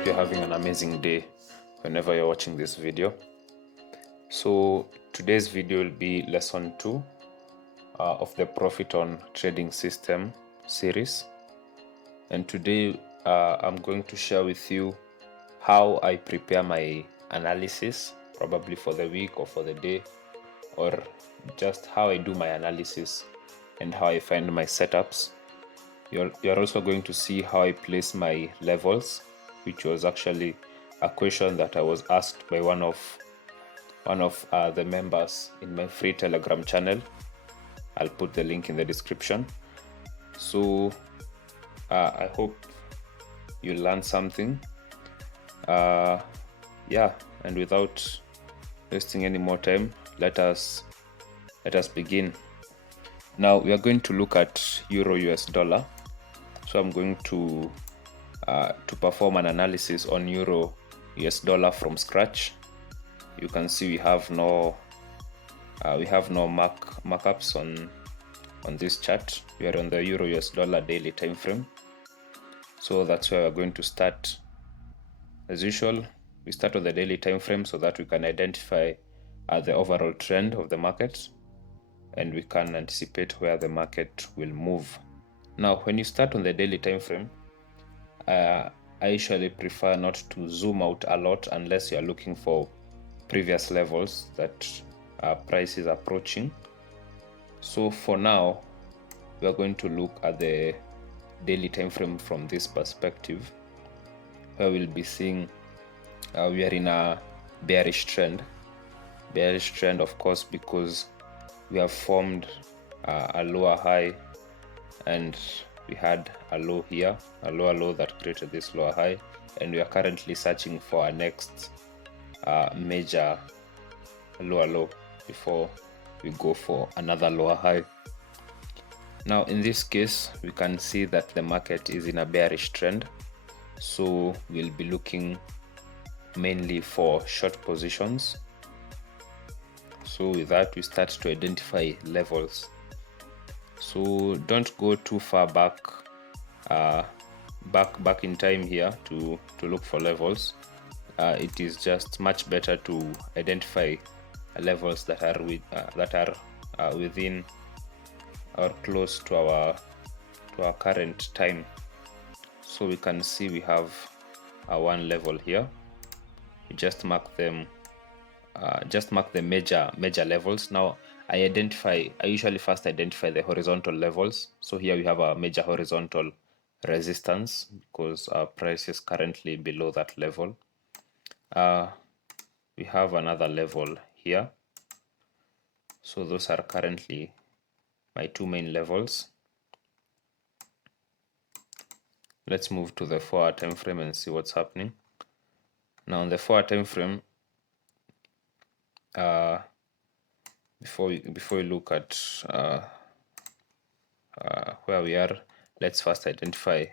hope you're having an amazing day whenever you're watching this video. So today's video will be lesson 2 of the PROFITON trading system series, and today I'm going to share with you how I prepare my analysis, probably for the week or for the day, or just how I do my analysis and how I find my setups. You're also going to see how I place my levels, which was actually a question that I was asked by one of the members in my free Telegram channel. I'll put the link in the description. So I hope you learned something. Yeah, and without wasting any more time, let us begin. Now we are going to look at Euro US dollar. So I'm going to perform an analysis on Euro US dollar from scratch. You can see we have no markups on this chart. We are on the Euro US dollar daily time frame. So that's where we're going to start. As usual, we start on the daily time frame so that we can identify the overall trend of the market and we can anticipate where the market will move. Now, when you start on the daily time frame, I usually prefer not to zoom out a lot unless you are looking for previous levels that price is approaching. So for now, we are going to look at the daily time frame from this perspective, where we'll be seeing we are in a bearish trend. Bearish trend, of course, because we have formed a lower high and we had a low here, a lower low that created this lower high, and we are currently searching for our next major lower low before we go for another lower high. Now in this case, we can see that the market is in a bearish trend, so we'll be looking mainly for short positions. So with that, we start to identify levels. So don't go too far back in time here to look for levels. It is just much better to identify levels that are within or close to our current time. So we can see we have one level here. We just mark them. Just mark the major levels. Now I usually first identify the horizontal levels. So here we have a major horizontal resistance because our price is currently below that level. We have another level here. So those are currently my two main levels. Let's move to the 4-hour time frame and see what's happening. Now on the 4-hour time frame, before we look at where we are, let's first identify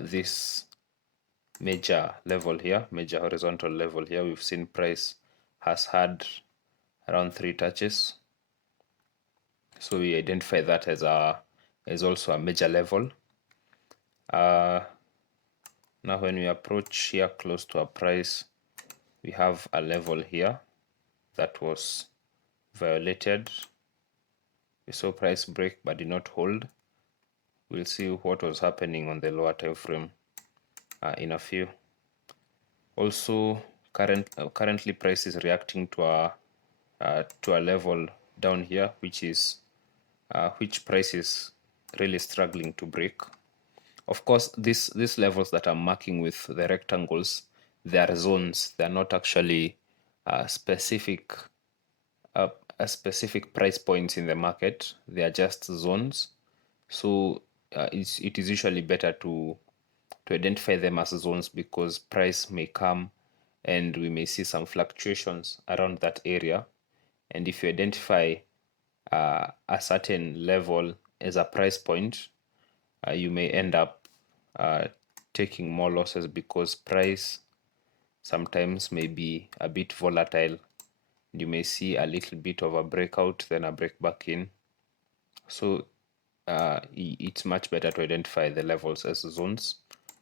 this major level here, major horizontal level here. We've seen price has had around 3 touches, so we identify that as also a major level. Now when we approach here close to our price, we have a level here that was violated. We saw price break but did not hold. We'll see what was happening on the lower time frame in a few. Also, currently price is reacting to a level down here, which price is really struggling to break. Of course, these levels that I'm marking with the rectangles, they are zones. They are not actually specific price points in the market. They are just zones. So it is usually better to identify them as zones, because price may come and we may see some fluctuations around that area. And if you identify a certain level as a price point, you may end up taking more losses, because price sometimes may be a bit volatile. You may see a little bit of a breakout, then a break back in. So it's much better to identify the levels as zones.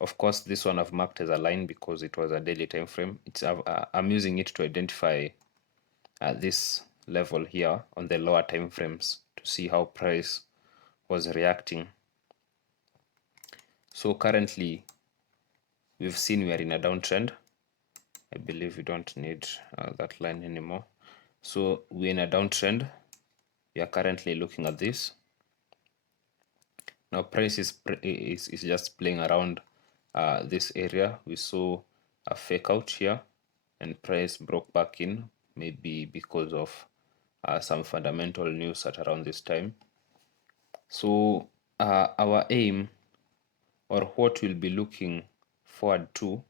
Of course, this one I've marked as a line because it was a daily time frame. I'm using it to identify this level here on the lower time frames to see how price was reacting. So currently we've seen we are in a downtrend. I believe we don't need that line anymore. So we're in a downtrend. We are currently looking at this. Now price is just playing around this area. We saw a fake out here and price broke back in, maybe because of some fundamental news at around this time. So our aim, or what we'll be looking forward to,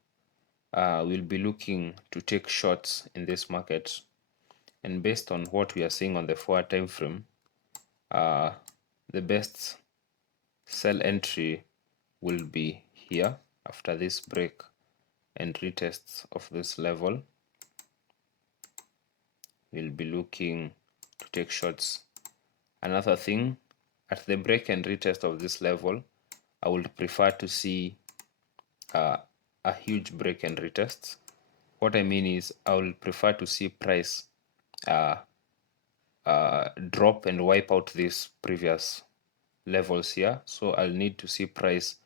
we'll be looking to take shots in this market, and based on what we are seeing on the forward time frame, the best sell entry will be here after this break and retests of this level. We'll be looking to take shots. Another thing, at the break and retest of this level, I would prefer to see a huge break and retest. What I mean is I will prefer to see price drop and wipe out these previous levels here. So I'll need to see price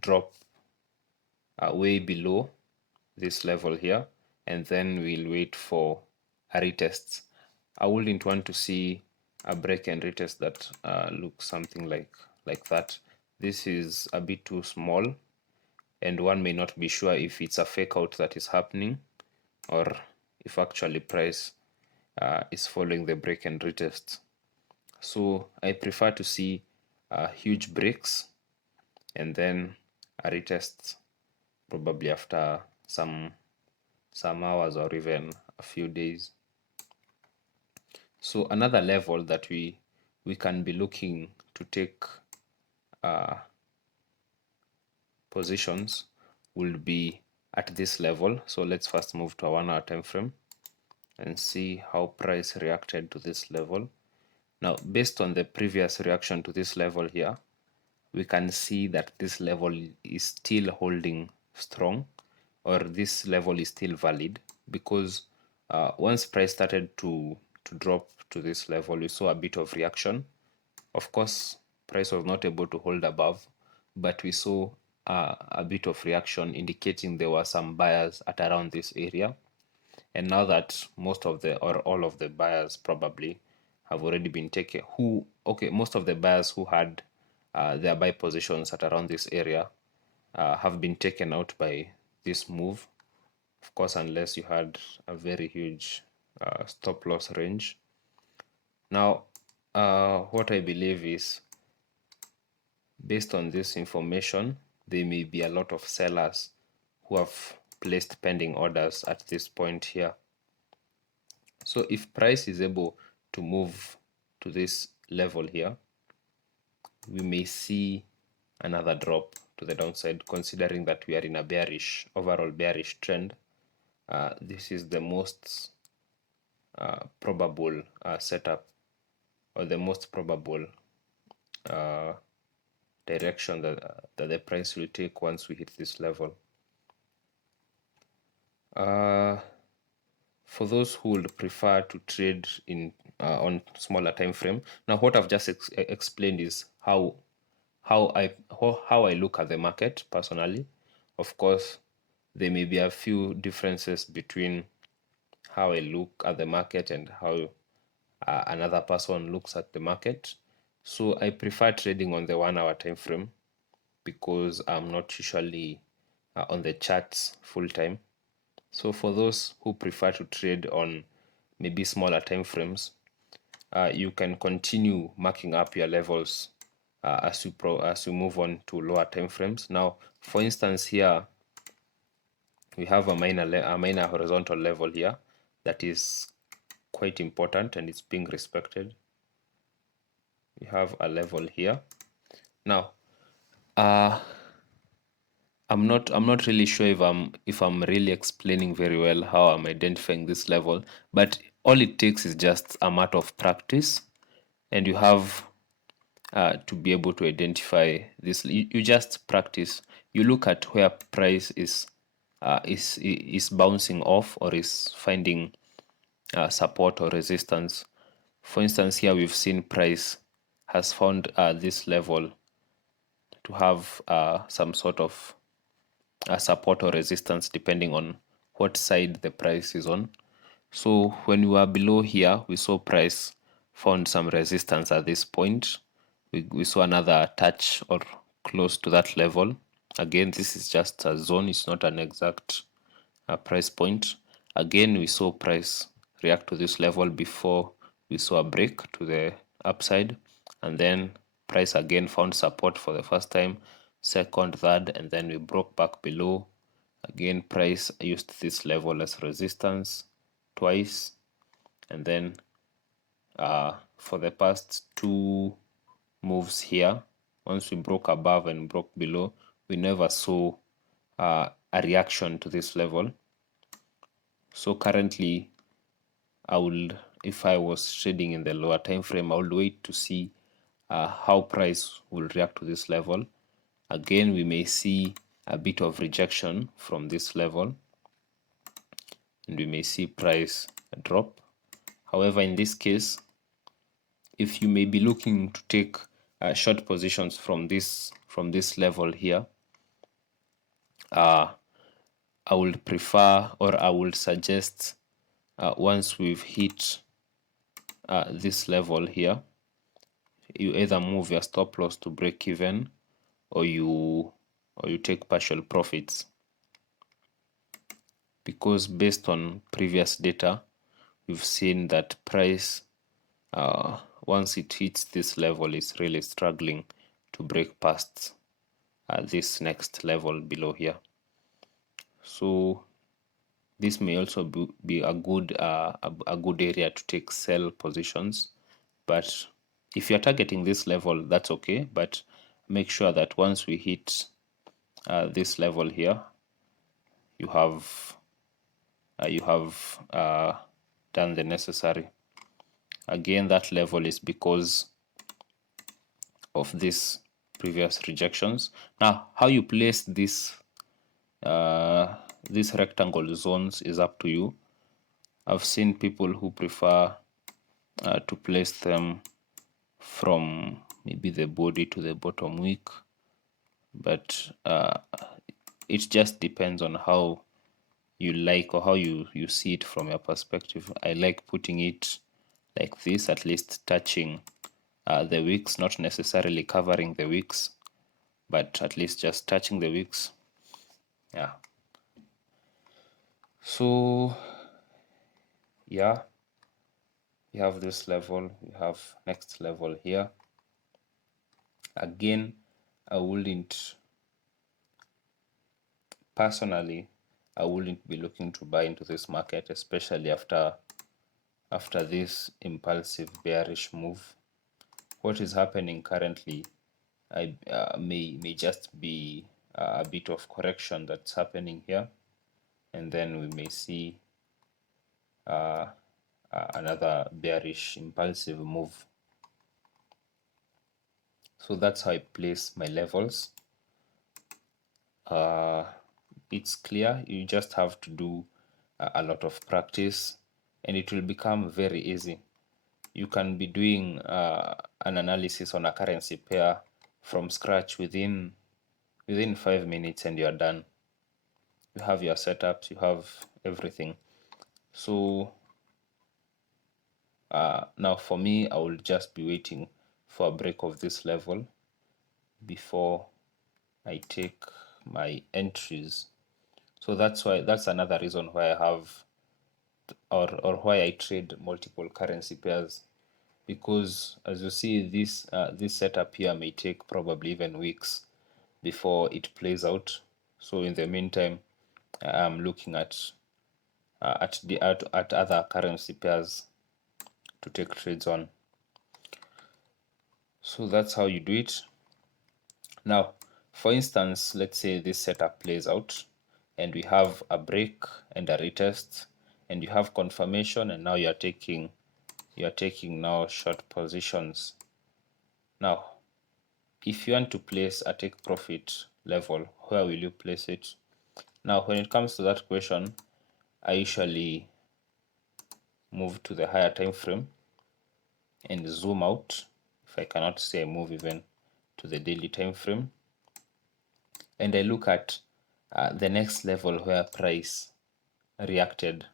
drop way below this level here, and then we'll wait for a retest. I wouldn't want to see a break and retest that looks something like that. This is a bit too small, and one may not be sure if it's a fake out that is happening or if actually price is following the break and retest. So I prefer to see huge breaks and then a retest probably after some hours or even a few days. So another level that we can be looking to take positions will be at this level. So let's first move to a 1 hour time frame and see how price reacted to this level. Now, based on the previous reaction to this level here, we can see that this level is still holding strong, or this level is still valid, because once price started to drop to this level, we saw a bit of reaction. Of course, price was not able to hold above, but we saw a bit of reaction indicating there were some buyers at around this area. And now that most of the, or all of the buyers probably have already been taken, most of the buyers who had their buy positions at around this area have been taken out by this move. Of course, unless you had a very huge stop loss range. Now, what I believe is, based on this information, there may be a lot of sellers who have placed pending orders at this point here. So if price is able to move to this level here, we may see another drop to the downside, considering that we are in a overall bearish trend. This is the most probable setup, or the most probable direction that the price will take once we hit this level. For those who would prefer to trade in on smaller time frame, now what I've just explained is how I look at the market personally. Of course, there may be a few differences between how I look at the market and how another person looks at the market. So I prefer trading on the 1 hour time frame because I'm not usually on the charts full time. So for those who prefer to trade on maybe smaller time frames, you can continue marking up your levels as you move on to lower time frames. Now, for instance, here we have a minor horizontal level here that is quite important and it's being respected. We have a level here. Now, I'm not really sure if I'm really explaining very well how I'm identifying this level, but all it takes is just a matter of practice, and you have to be able to identify this. You just practice you look at where price is bouncing off or is finding support or resistance. For instance, here we've seen price has found this level to have some sort of support or resistance depending on what side the price is on. So when we were below here, we saw price found some resistance at this point. We saw another touch or close to that level. Again, this is just a zone, it's not an exact price point. Again, we saw price react to this level before we saw a break to the upside, and then price again found support for the first time, second, third, and then we broke back below. Again, price used this level as resistance twice, and then for the past two moves here, once we broke above and broke below, we never saw a reaction to this level. So currently, if I was trading in the lower time frame, I would wait to see how price will react to this level. Again, we may see a bit of rejection from this level, and we may see price drop. However, in this case, if you may be looking to take short positions from this level here, I would prefer, or I would suggest, once we've hit this level here, you either move your stop loss to break even, or you take partial profits, because based on previous data, we've seen that price once it hits this level is really struggling to break past this next level below here. So this may also be a good area to take sell positions, but if you're targeting this level, that's okay, but make sure that once we hit this level here, you have done the necessary. Again, that level is because of these previous rejections. Now, how you place these rectangle zones is up to you. I've seen people who prefer to place them from maybe the body to the bottom wick, but it just depends on how you like or how you see it from your perspective. I like putting it like this, at least touching the wicks, not necessarily covering the wicks, but at least just touching the wicks. Yeah. So yeah, you have this level, you have next level here. Again, I wouldn't personally, I wouldn't be looking to buy into this market, especially after this impulsive bearish move. What is happening currently may just be a bit of correction that's happening here, and then we may see another bearish impulsive move. So that's how I place my levels. It's clear, you just have to do a lot of practice, and it will become very easy. You can be doing an analysis on a currency pair from scratch within 5 minutes, and you're done. You have your setups, you have everything. So now for me, I will just be waiting for a break of this level before I take my entries. So that's another reason why I have or why I trade multiple currency pairs, because as you see, this setup here may take probably even weeks before it plays out. So in the meantime, I'm looking at other currency pairs to take trades on. So that's how you do it. Now, for instance, let's say this setup plays out and we have a break and a retest, and you have confirmation, and now you're taking now short positions. Now if you want to place a take profit level, where will you place it? Now, when it comes to that question, I usually move to the higher time frame and zoom out. If I cannot say, move even to the daily time frame, and I look at the next level where price reacted.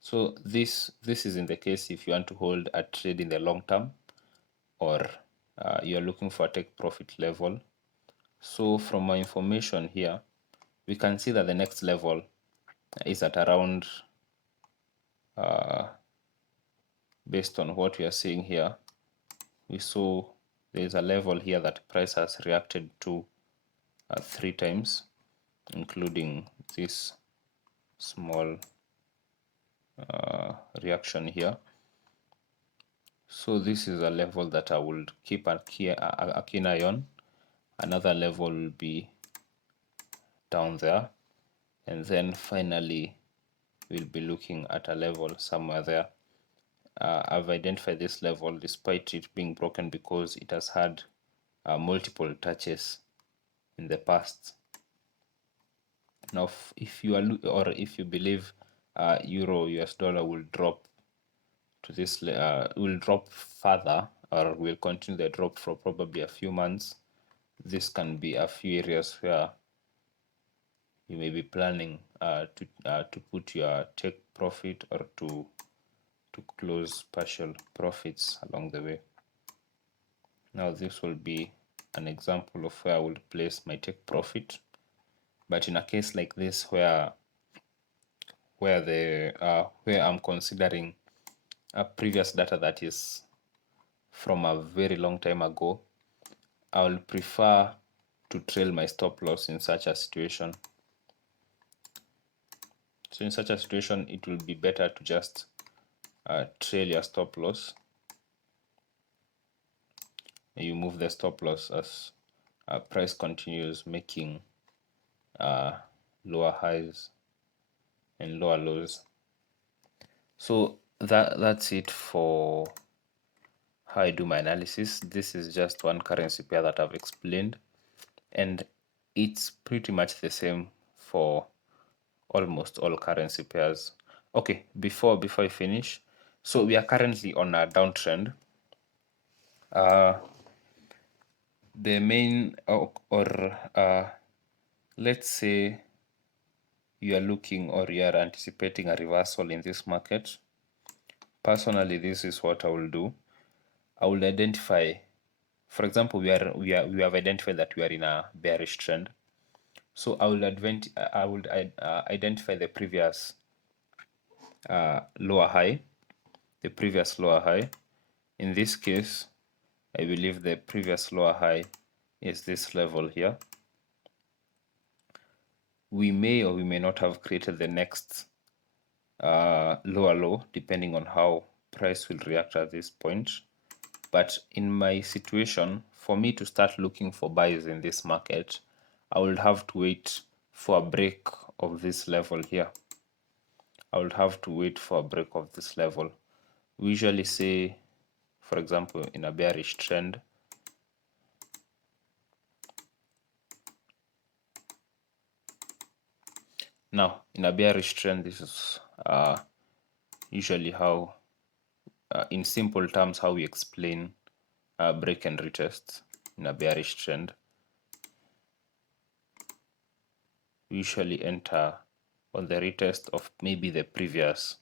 So this is in the case if you want to hold a trade in the long term, or you're looking for a take profit level. So from my information here, we can see that the next level is at around, based on what we are seeing here, we saw there is a level here that price has reacted to 3 times, including this small reaction here. So this is a level that I will keep a keen eye on. Another level will be down there, and then finally we'll be looking at a level somewhere there. I've identified this level despite it being broken because it has had multiple touches in the past. Now, if you are, or if you believe euro US dollar will drop to this, will drop further, or will continue the drop for probably a few months, this can be a few areas where you may be planning to put your take profit, or to close partial profits along the way. Now this will be an example of where I would place my take profit, but in a case like this where I'm considering a previous data that is from a very long time ago, I will prefer to trail my stop loss in such a situation. So in such a situation, it will be better to just trail your stop loss. You move the stop loss as price continues making lower highs and lower lows. So that's it for how I do my analysis. This is just one currency pair that I've explained, and it's pretty much the same for almost all currency pairs. Okay, before I finish, so we are currently on a downtrend. The main, let's say you are looking, or you are anticipating a reversal in this market. Personally, this is what I will do. I will identify, for example, we have identified that we are in a bearish trend. So I will identify the previous lower high, the previous lower high. In this case, I believe the previous lower high is this level here. We may or we may not have created the next lower low, depending on how price will react at this point. But in my situation, for me to start looking for buys in this market, I would have to wait for a break of this level here. I would have to wait for a break of this level. We usually say, for example, in a bearish trend, now in a bearish trend, this is usually how, in simple terms, how we explain break and retest in a bearish trend. We usually enter on the retest of maybe the previous,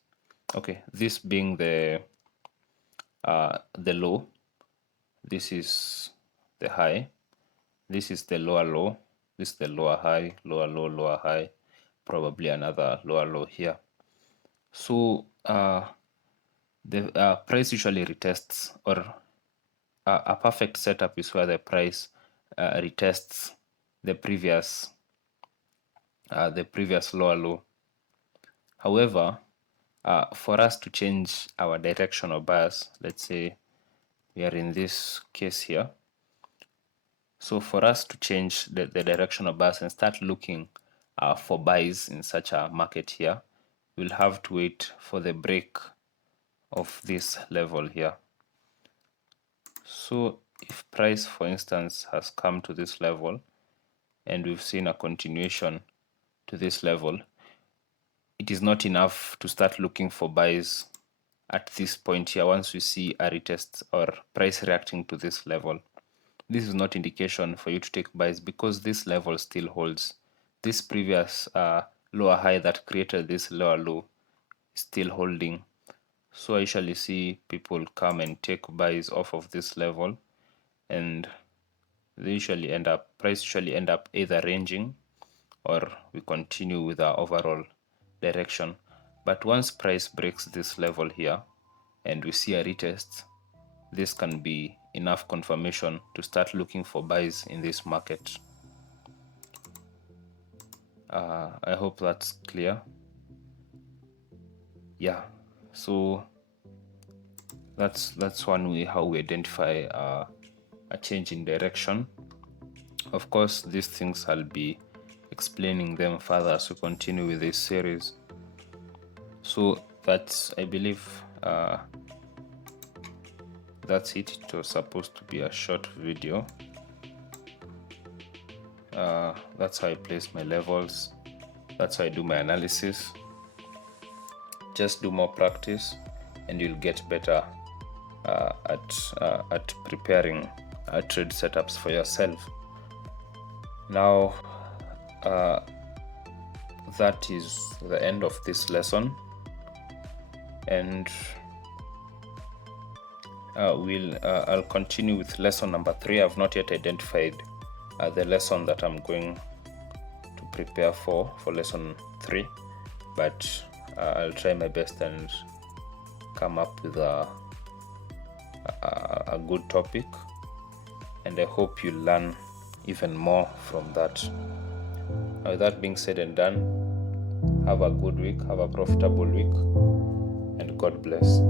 okay, this being the low, this is the high, this is the lower low, this is the lower high, lower low, lower high, probably another lower low here. So the price usually retests, or a perfect setup is where the price retests the previous lower low. However, for us to change our direction of bias, let's say we are in this case here. So for us to change the direction of bias and start looking for buys in such a market here, we'll have to wait for the break of this level here. So if price, for instance, has come to this level and we've seen a continuation to this level, it is not enough to start looking for buys at this point here. Once we see a retest or price reacting to this level, this is not indication for you to take buys, because this level still holds. This previous lower high that created this lower low is still holding. So I usually see people come and take buys off of this level, and they usually end up, price usually end up either ranging or we continue with our overall direction. But once price breaks this level here and we see a retest, this can be enough confirmation to start looking for buys in this market. I hope that's clear. Yeah, so that's one way how we identify a change in direction. Of course, these things I'll be explaining them further as we continue with this series. So that's, I believe, that's it. It was supposed to be a short video. That's how I place my levels. That's how I do my analysis. Just do more practice and you'll get better at preparing trade setups for yourself. Now, that is the end of this lesson, and I'll continue with lesson number 3. I've not yet identified the lesson that I'm going to prepare for lesson 3, but I'll try my best and come up with a good topic, and I hope you learn even more from that. With that being said and done, have a good week, have a profitable week, and God bless.